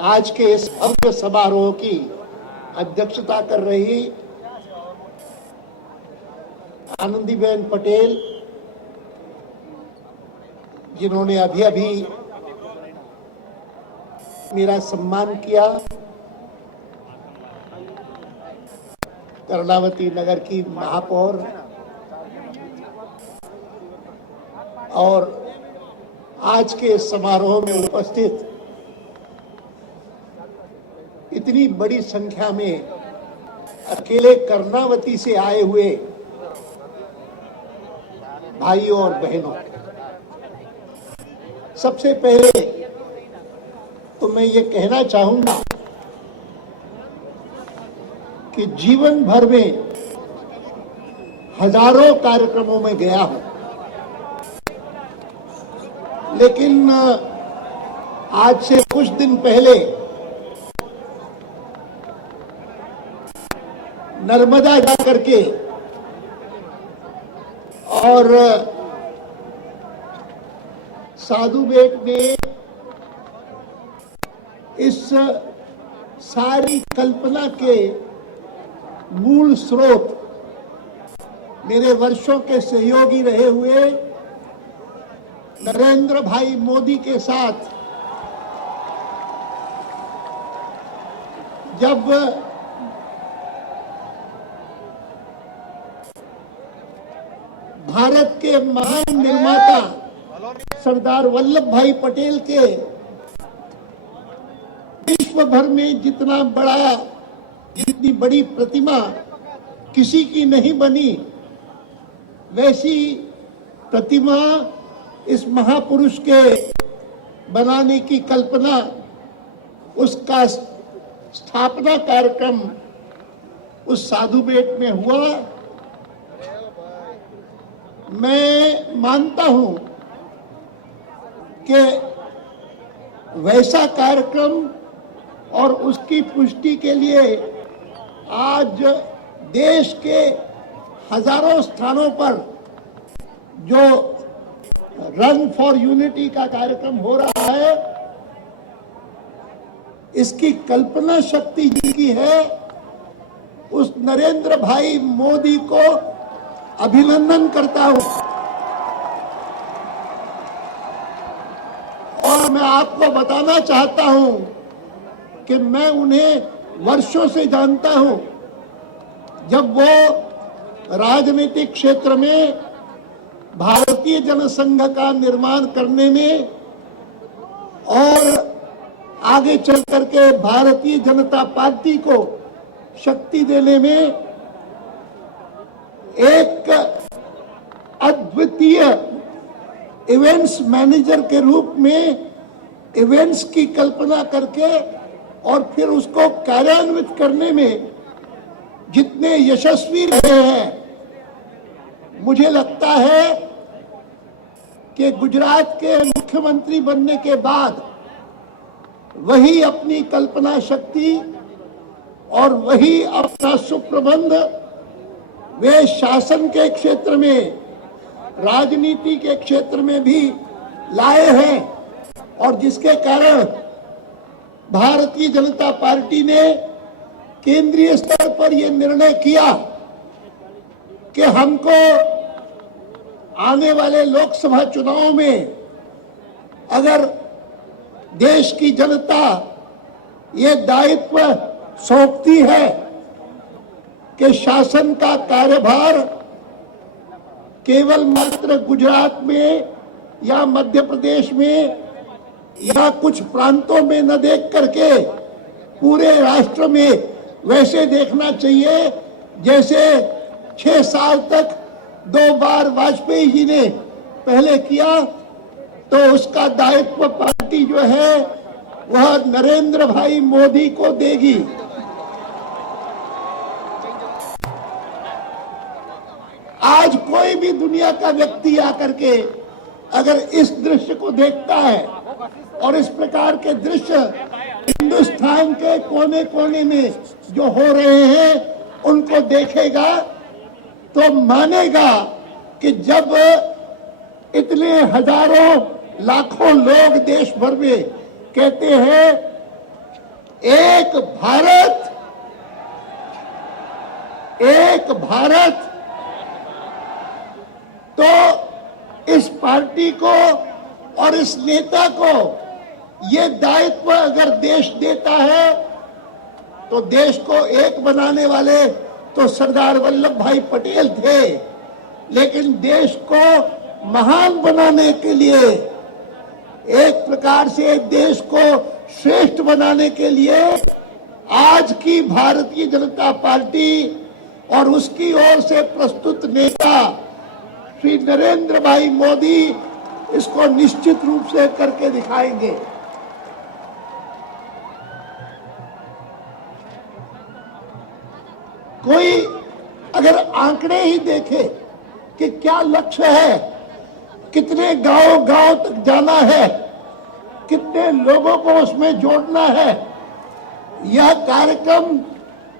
आज के इस भव्य समारोह की अध्यक्षता कर रही आनंदीबेन पटेल, जिन्होंने अभी अभी मेरा सम्मान किया, कर्णावती नगर की महापौर और आज के समारोह में उपस्थित इतनी बड़ी संख्या में अकेले कर्णावती से आए हुए भाइयों और बहनों, सबसे पहले तो मैं ये कहना चाहूंगा कि जीवन भर में हजारों कार्यक्रमों में गया हूं, लेकिन आज से कुछ दिन पहले नर्मदा जा करके और साधु बेट में इस सारी कल्पना के मूल स्रोत मेरे वर्षों के सहयोगी रहे हुए नरेंद्र भाई मोदी के साथ जब भारत के महान निर्माता सरदार वल्लभ भाई पटेल के विश्व भर में जितनी बड़ी प्रतिमा किसी की नहीं बनी, वैसी प्रतिमा इस महापुरुष के बनाने की कल्पना, उसका स्थापना कार्यक्रम उस साधु बेट में हुआ। मैं मानता हूं कि वैसा कार्यक्रम और उसकी पुष्टि के लिए आज देश के हजारों स्थानों पर जो रन फॉर यूनिटी का कार्यक्रम हो रहा है, इसकी कल्पना शक्ति जिसकी है, उस नरेंद्र भाई मोदी को अभिनंदन करता हूं। और मैं आपको बताना चाहता हूं कि मैं उन्हें वर्षों से जानता हूं। जब वो राजनीतिक क्षेत्र में भारतीय जनसंघ का निर्माण करने में और आगे चल करके भारतीय जनता पार्टी को शक्ति देने में एक अद्वितीय इवेंट्स मैनेजर के रूप में इवेंट्स की कल्पना करके और फिर उसको कार्यान्वित करने में जितने यशस्वी रहे हैं, मुझे लगता है कि गुजरात के मुख्यमंत्री बनने के बाद वही अपनी कल्पना शक्ति और वही अपना सुप्रबंध वे शासन के क्षेत्र में, राजनीति के क्षेत्र में भी लाए हैं, और जिसके कारण भारतीय जनता पार्टी ने केंद्रीय स्तर पर यह निर्णय किया कि हमको आने वाले लोकसभा चुनाव में अगर देश की जनता ये दायित्व सौंपती है कि शासन का कार्यभार केवल मात्र गुजरात में या मध्य प्रदेश में या कुछ प्रांतों में न देख करके पूरे राष्ट्र में वैसे देखना चाहिए जैसे 6 साल तक 2 बार वाजपेयी जी ने पहले किया, तो उसका दायित्व पार्टी जो है वह नरेंद्र भाई मोदी को देगी। आज कोई भी दुनिया का व्यक्ति आकर के अगर इस दृश्य को देखता है और इस प्रकार के दृश्य हिंदुस्तान के कोने कोने में जो हो रहे हैं उनको देखेगा तो मानेगा कि जब इतने हजारों लाखों लोग देश भर में कहते हैं एक भारत, एक भारत, तो इस पार्टी को और इस नेता को ये दायित्व अगर देश देता है तो देश को एक बनाने वाले तो सरदार वल्लभ भाई पटेल थे, लेकिन देश को महान बनाने के लिए, एक प्रकार से देश को श्रेष्ठ बनाने के लिए आज की भारतीय जनता पार्टी और उसकी ओर से प्रस्तुत नेता श्री नरेंद्र भाई मोदी इसको निश्चित रूप से करके दिखाएंगे। कोई अगर आंकड़े ही देखे कि क्या लक्ष्य है, कितने गांव गांव तक जाना है, कितने लोगों को उसमें जोड़ना है, यह कार्यक्रम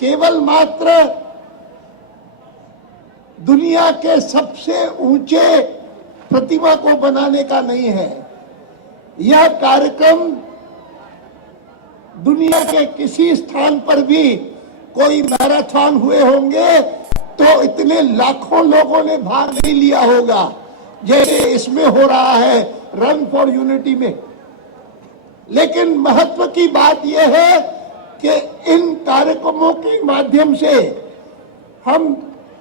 केवल मात्र दुनिया के सबसे ऊंचे प्रतिमा को बनाने का नहीं है। यह कार्यक्रम दुनिया के किसी स्थान पर भी कोई मैराथन हुए होंगे तो इतने लाखों लोगों ने भाग नहीं लिया होगा जैसे इसमें हो रहा है रन फॉर यूनिटी में। लेकिन महत्व की बात यह है कि इन कार्यक्रमों के माध्यम से हम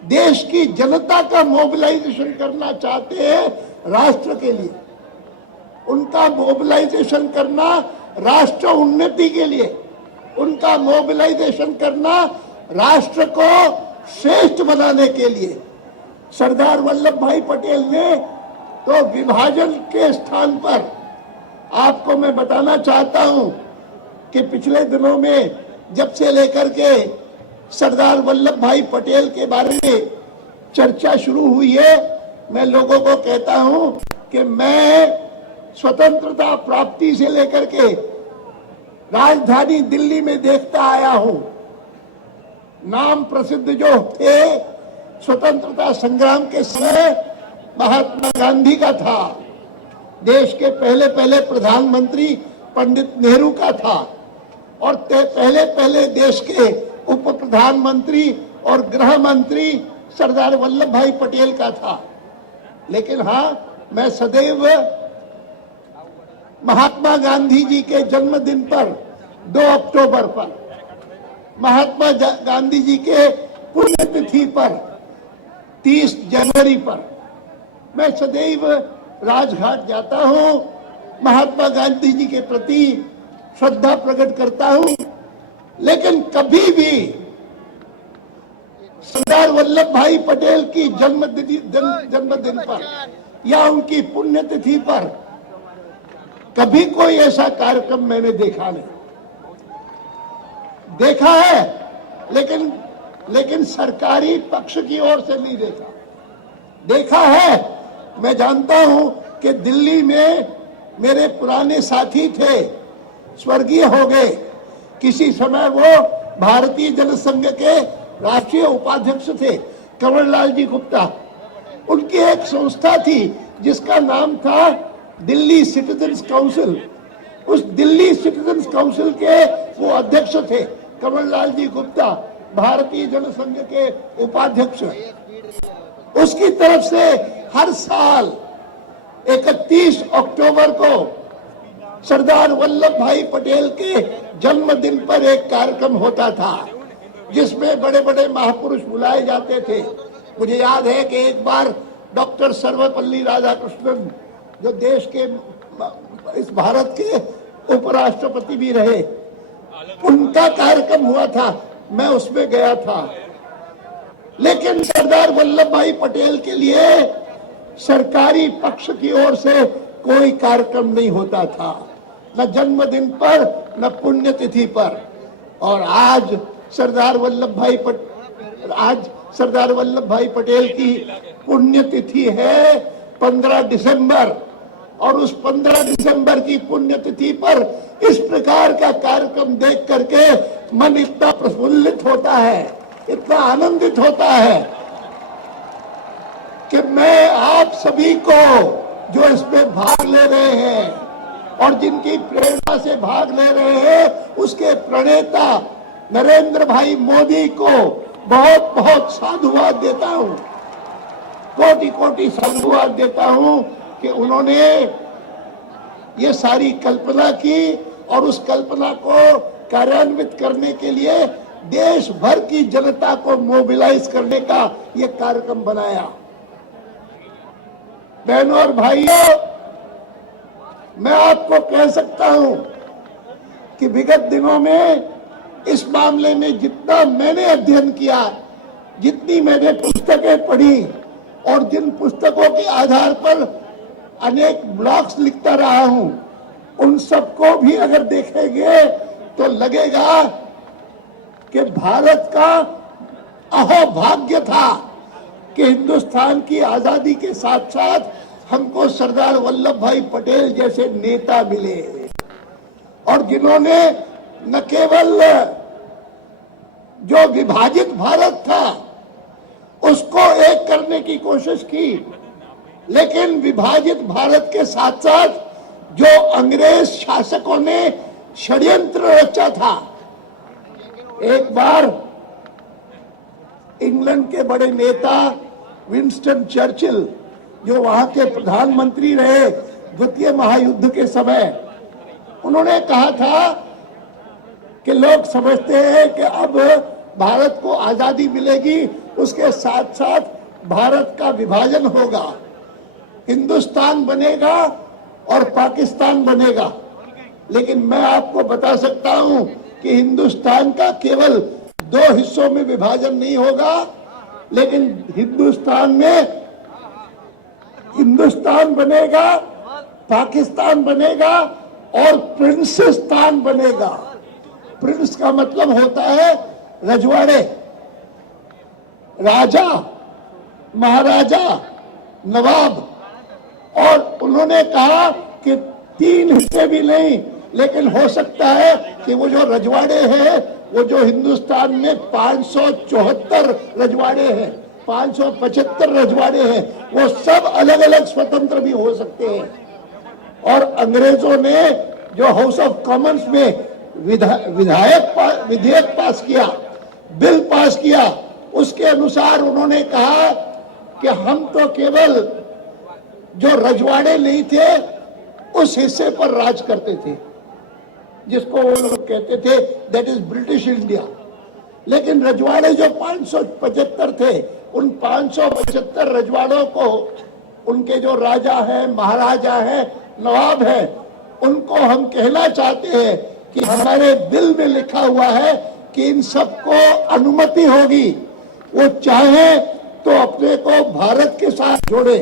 देश की जनता का मोबिलाइजेशन करना चाहते हैं राष्ट्र के लिए, उनका मोबिलाइजेशन करना राष्ट्र उन्नति के लिए, उनका मोबिलाइजेशन करना राष्ट्र को श्रेष्ठ बनाने के लिए। सरदार वल्लभ भाई पटेल ने तो विभाजन के स्थान पर, आपको मैं बताना चाहता हूं कि पिछले दिनों में जब से लेकर के सरदार वल्लभ भाई पटेल के बारे में चर्चा शुरू हुई है, मैं लोगों को कहता हूं कि मैं स्वतंत्रता प्राप्ति से लेकर के राजधानी दिल्ली में देखता आया हूं। नाम प्रसिद्ध जो थे स्वतंत्रता संग्राम के समय महात्मा गांधी का था, देश के पहले पहले प्रधानमंत्री पंडित नेहरू का था, और पहले पहले देश के उप प्रधानमंत्री और गृह मंत्री सरदार वल्लभ भाई पटेल का था। लेकिन हाँ, मैं सदैव महात्मा गांधी जी के जन्मदिन पर 2 अक्टूबर पर, महात्मा गांधी जी के पुण्यतिथि पर 30 जनवरी पर मैं सदैव राजघाट जाता हूं, महात्मा गांधी जी के प्रति श्रद्धा प्रकट करता हूं। लेकिन कभी भी सरदार वल्लभ भाई पटेल की जन्मदिन पर या उनकी पुण्यतिथि पर कभी कोई ऐसा कार्यक्रम मैंने देखा नहीं। देखा है लेकिन सरकारी पक्ष की ओर से नहीं देखा। देखा है, मैं जानता हूं कि दिल्ली में मेरे पुराने साथी थे, स्वर्गीय हो गए, किसी समय वो भारतीय जनसंघ के राष्ट्रीय उपाध्यक्ष थे, कंवरलाल जी गुप्ता। उनकी एक संस्था थी जिसका नाम था दिल्ली सिटीजन्स काउंसिल। उस दिल्ली सिटीजन्स काउंसिल के वो अध्यक्ष थे कंवरलाल जी गुप्ता, भारतीय जनसंघ के उपाध्यक्ष। उसकी तरफ से हर साल 31 अक्टूबर को सरदार वल्लभ भाई पटेल के जन्मदिन पर एक कार्यक्रम होता था जिसमें बड़े बड़े महापुरुष बुलाए जाते थे। मुझे याद है कि एक बार डॉक्टर सर्वपल्ली राधाकृष्णन, जो देश के, इस भारत के उपराष्ट्रपति भी रहे, उनका कार्यक्रम हुआ था, मैं उसमें गया था। लेकिन सरदार वल्लभ भाई पटेल के लिए सरकारी पक्ष की ओर से कोई कार्यक्रम नहीं होता था, न जन्मदिन पर न पुण्यतिथि पर। और आज सरदार वल्लभ भाई पटेल की पुण्यतिथि है 15 दिसंबर, और उस 15 दिसंबर की पुण्यतिथि पर इस प्रकार का कार्यक्रम देख करके मन इतना प्रफुल्लित होता है, इतना आनंदित होता है कि मैं आप सभी को जो इसमें भाग ले रहे हैं, और जिनकी प्रेरणा से भाग ले रहे हैं उसके प्रणेता नरेंद्र भाई मोदी को बहुत बहुत साधुवाद देता हूं, कोटि कोटि साधुवाद देता हूं कि उन्होंने ये सारी कल्पना की और उस कल्पना को कार्यान्वित करने के लिए देश भर की जनता को मोबिलाइज करने का ये कार्यक्रम बनाया। बहनों और भाइयों, मैं आपको कह सकता हूं कि विगत दिनों में इस मामले में जितना मैंने अध्ययन किया, जितनी मैंने पुस्तकें पढ़ी और जिन पुस्तकों के आधार पर अनेक ब्लॉग्स लिखता रहा हूं, उन सबको भी अगर देखेंगे तो लगेगा कि भारत का अहोभाग्य था कि हिंदुस्तान की आजादी के साथ साथ हमको सरदार वल्लभ भाई पटेल जैसे नेता मिले और जिन्होंने न केवल जो विभाजित भारत था उसको एक करने की कोशिश की, लेकिन विभाजित भारत के साथ साथ जो अंग्रेज शासकों ने षड्यंत्र रचा था। एक बार इंग्लैंड के बड़े नेता विंस्टन चर्चिल, जो वहां के प्रधानमंत्री रहे द्वितीय महायुद्ध के समय, उन्होंने कहा था कि लोग समझते हैं कि अब भारत को आजादी मिलेगी, उसके साथ साथ भारत का विभाजन होगा, हिंदुस्तान बनेगा और पाकिस्तान बनेगा। लेकिन मैं आपको बता सकता हूं कि हिंदुस्तान का केवल 2 हिस्सों में विभाजन नहीं होगा, लेकिन हिंदुस्तान बनेगा, पाकिस्तान बनेगा और प्रिंसेस्तान बनेगा। प्रिंस का मतलब होता है रजवाड़े, राजा, महाराजा, नवाब। और उन्होंने कहा कि 3 हिस्से भी नहीं, लेकिन हो सकता है कि वो जो रजवाड़े हैं, वो जो हिंदुस्तान में 574 रजवाड़े हैं, 575 रजवाड़े हैं, वो सब अलग अलग स्वतंत्र भी हो सकते हैं। और अंग्रेजों ने जो हाउस ऑफ कॉमन्स में विधेयक पास किया, बिल पास किया, उसके अनुसार उन्होंने कहा कि हम तो केवल जो रजवाड़े नहीं थे उस हिस्से पर राज करते थे जिसको वो लोग कहते थे दैट इज ब्रिटिश इंडिया। लेकिन रजवाड़े जो 575 थे, उन 575 रजवाड़ों को उनके जो राजा हैं, महाराजा हैं, नवाब हैं, उनको हम कहना चाहते हैं कि हमारे बिल में लिखा हुआ है कि इन सबको अनुमति होगी, वो चाहे तो अपने को भारत के साथ जोड़े,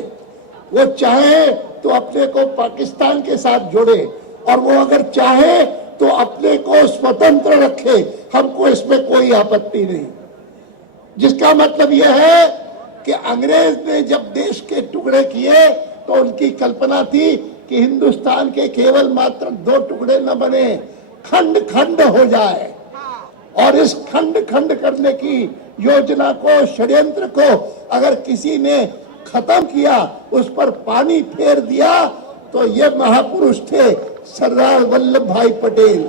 वो चाहे तो अपने को पाकिस्तान के साथ जोड़े, और वो अगर चाहे तो अपने को स्वतंत्र रखे, हमको इसमें कोई आपत्ति नहीं। जिसका मतलब यह है कि अंग्रेज ने जब देश के टुकड़े किए तो उनकी कल्पना थी कि हिंदुस्तान के केवल मात्र 2 टुकड़े न बने, खंड खंड हो जाए। और इस खंड खंड करने की योजना को, षड्यंत्र को अगर किसी ने खत्म किया, उस पर पानी फेर दिया, तो ये महापुरुष थे सरदार वल्लभ भाई पटेल।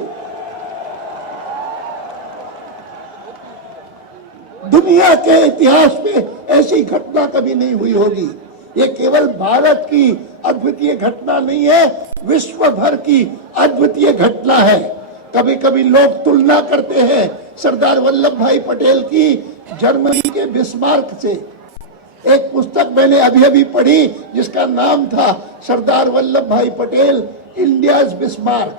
दुनिया के इतिहास में ऐसी घटना कभी नहीं हुई होगी। ये केवल भारत की अद्वितीय घटना नहीं है, विश्व भर की अद्वितीय घटना है। कभी कभी लोग तुलना करते हैं सरदार वल्लभ भाई पटेल की जर्मनी के बिस्मार्क से। एक पुस्तक मैंने अभी अभी पढ़ी जिसका नाम था सरदार वल्लभ भाई पटेल इंडियाज बिस्मार्क,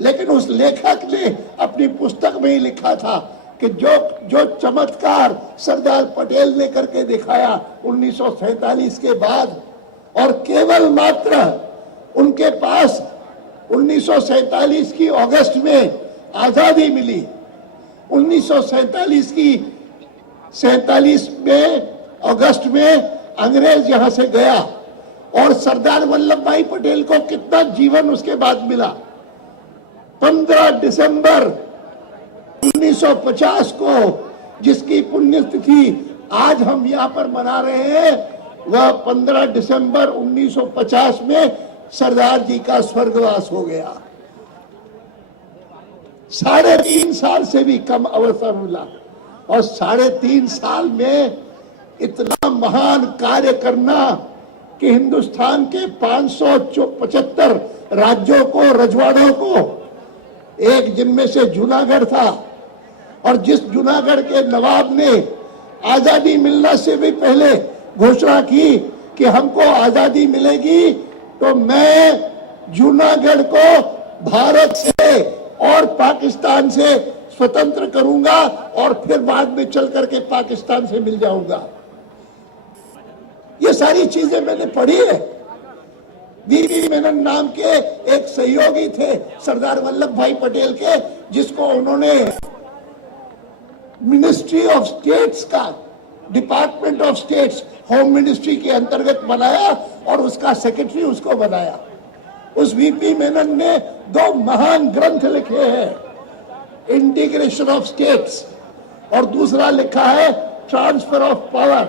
लेकिन उस लेखक ने अपनी पुस्तक में ही लिखा था कि जो चमत्कार सरदार पटेल ने करके दिखाया 1947 के बाद, और केवल मात्र उनके पास 1947 की अगस्त में आजादी मिली, 1947 में अगस्त में अंग्रेज यहां से गया, और सरदार वल्लभ भाई पटेल को कितना जीवन उसके बाद मिला। 15 दिसंबर 1950 को जिसकी पुण्यतिथि आज हम यहाँ पर मना रहे हैं, वह 15 दिसंबर 1950 में सरदार जी का स्वर्गवास हो गया। 3.5 साल से भी कम अवसर मिला और 3.5 साल में इतना महान कार्य करना कि हिंदुस्तान के 575 राज्यों को, रजवाड़ों को, एक जिनमें से जूनागढ़ था, और जिस जूनागढ़ के नवाब ने आजादी मिलने से भी पहले घोषणा की कि हमको आजादी मिलेगी तो मैं जूनागढ़ को भारत से और पाकिस्तान से स्वतंत्र करूंगा और फिर बाद में चल करके पाकिस्तान से मिल जाऊंगा। ये सारी चीजें मैंने पढ़ी है। वीपी मेनन नाम के एक सहयोगी थे सरदार वल्लभ भाई पटेल के, जिसको उन्होंने मिनिस्ट्री ऑफ स्टेट्स का, department of states, home ministry के अंतर्गत बनाया और उसका सेक्रेटरी उसको बनाया। उस वीपी मेनन ने 2 महान ग्रंथ लिखे हैं, इंटीग्रेशन ऑफ स्टेट्स और दूसरा लिखा है ट्रांसफर ऑफ पावर।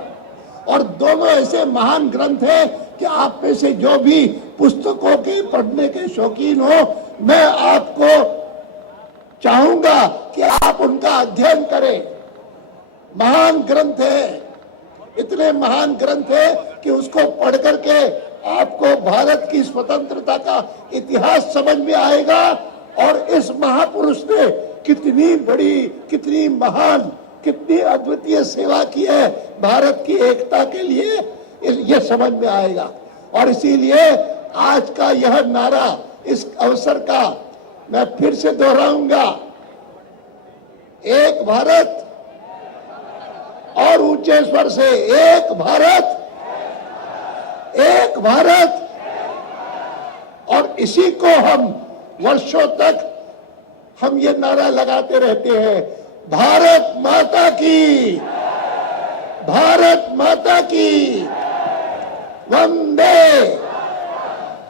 और दोनों ऐसे महान ग्रंथ हैं कि आप में से जो भी पुस्तकों के पढ़ने के शौकीन हो, मैं आपको चाहूंगा कि आप उनका अध्ययन करें। महान ग्रंथ है, इतने महान ग्रंथ है कि उसको पढ़ करके आपको भारत की स्वतंत्रता का इतिहास समझ में आएगा और इस महापुरुष ने कितनी बड़ी, कितनी महान, कितनी अद्वितीय सेवा की है भारत की एकता के लिए, ये समझ में आएगा। और इसीलिए आज का यह नारा, इस अवसर का मैं फिर से दोहराऊंगा, एक भारत, और ऊंचे स्वर से एक भारत, एक भारत। और इसी को हम वर्षों तक हम ये नारा लगाते रहते हैं, भारत माता की, भारत माता की, वंदे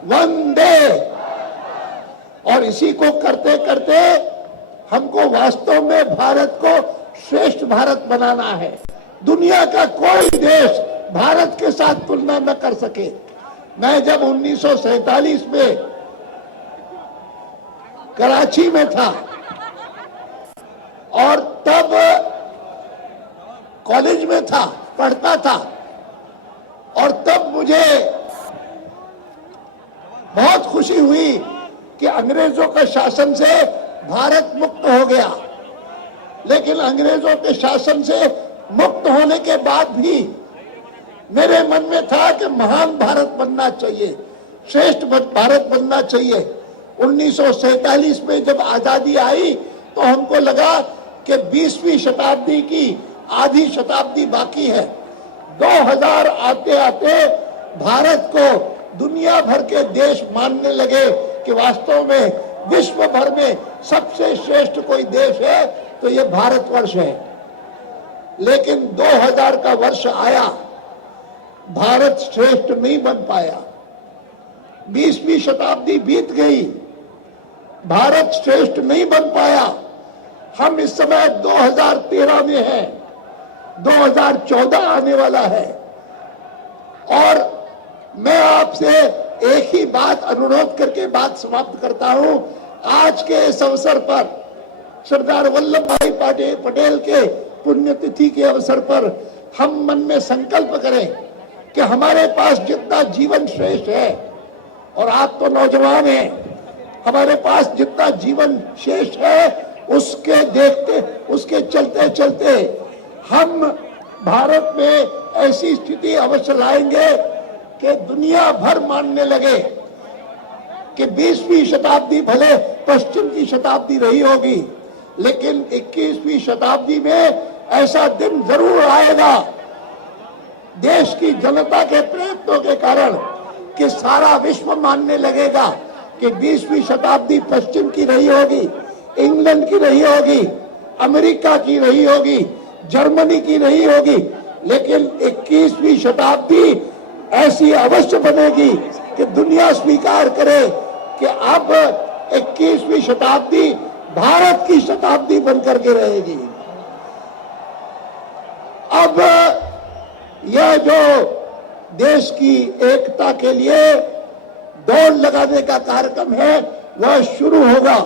वंदे। और इसी को करते करते हमको वास्तव में भारत को श्रेष्ठ भारत बनाना है। दुनिया का कोई देश भारत के साथ तुलना न कर सके। मैं जब 1947 में कराची में था और तब कॉलेज में था, पढ़ता था, और तब मुझे बहुत खुशी हुई कि अंग्रेजों के शासन से भारत मुक्त हो गया। लेकिन अंग्रेजों के शासन से मुक्त होने के बाद भी मेरे मन में था कि महान भारत बनना चाहिए, श्रेष्ठ भारत बनना चाहिए। 1947 में जब आजादी आई तो हमको लगा कि 20वीं शताब्दी की आधी शताब्दी बाकी है। 2000 आते आते भारत को दुनिया भर के देश मानने लगे कि वास्तव में विश्व भर में सबसे श्रेष्ठ कोई देश है तो ये भारतवर्ष है। लेकिन 2000 का वर्ष आया, भारत श्रेष्ठ नहीं बन पाया। 20वीं शताब्दी बीत गई, भारत श्रेष्ठ नहीं बन पाया। हम इस समय 2013 में हैं, 2014 आने वाला है। और मैं आपसे एक ही बात अनुरोध करके बात समाप्त करता हूं। आज के इस अवसर पर, सरदार वल्लभ भाई पटेल के पुण्यतिथि के अवसर पर, हम मन में संकल्प करें कि हमारे पास जितना जीवन श्रेष्ठ है, और आप तो नौजवान हैं, हमारे पास जितना जीवन शेष है उसके देखते, उसके चलते चलते हम भारत में ऐसी स्थिति अवश्य लाएंगे कि दुनिया भर मानने लगे कि 20वीं शताब्दी भले पश्चिम की शताब्दी रही होगी, लेकिन 21वीं शताब्दी में ऐसा दिन जरूर आएगा देश की जनता के प्रयत्नों के कारण कि सारा विश्व मानने लगेगा कि 20वीं शताब्दी पश्चिम की रही होगी, इंग्लैंड की रही होगी, अमेरिका की रही होगी, जर्मनी की रही होगी, लेकिन 21वीं शताब्दी ऐसी अवश्य बनेगी कि दुनिया स्वीकार करे कि अब 21वीं शताब्दी भारत की शताब्दी बनकर के रहेगी। अब यह जो देश की एकता के लिए दौड़ लगाने का कार्यक्रम है वह शुरू होगा।